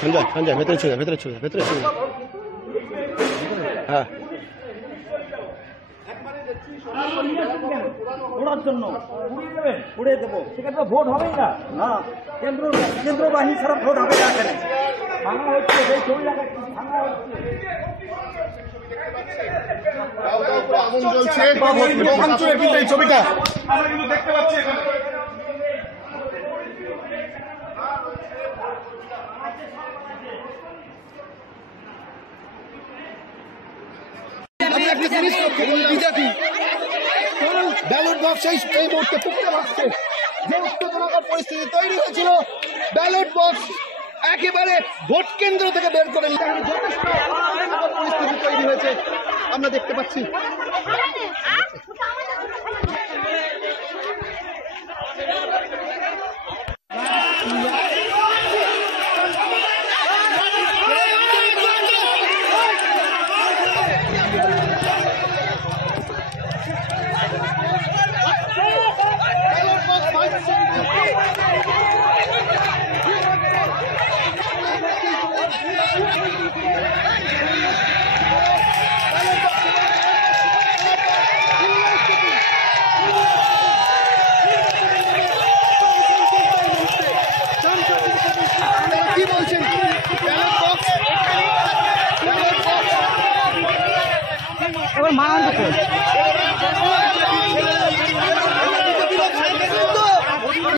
সঞ্জয় সঞ্জয় ভেতরে চলে ভেতরে চলে ভেতরে চলে হ্যাঁ ওড়ার জন্য উড়িয়ে দেবো সেক্ষেত্রে ভোট হবেই না। না, কেন্দ্র বাহিনী ছাড়া ভোট হবে না। এখানে ভাঙা হচ্ছে, সেই ছবি দেখাচ্ছি, ভাঙা হচ্ছে। আগুন জ্বলছে ভাঙচুরের কিন্তু এই ছবিটা আমরা কিন্তু দেখতে পাচ্ছি এখানে। একটা জিনিস বিজেপি ব্যালট বক্স এই মুহূর্তে পুড়তে ভাবছে। যে উত্তেজনাকর পরিস্থিতি তৈরি হয়েছিল, ব্যালট বক্স একেবারে ভোট কেন্দ্র থেকে বের করে নিতে যথেষ্ট পরিস্থিতি তৈরি হয়েছে আমরা দেখতে পাচ্ছি। কি বলছেন এবার মান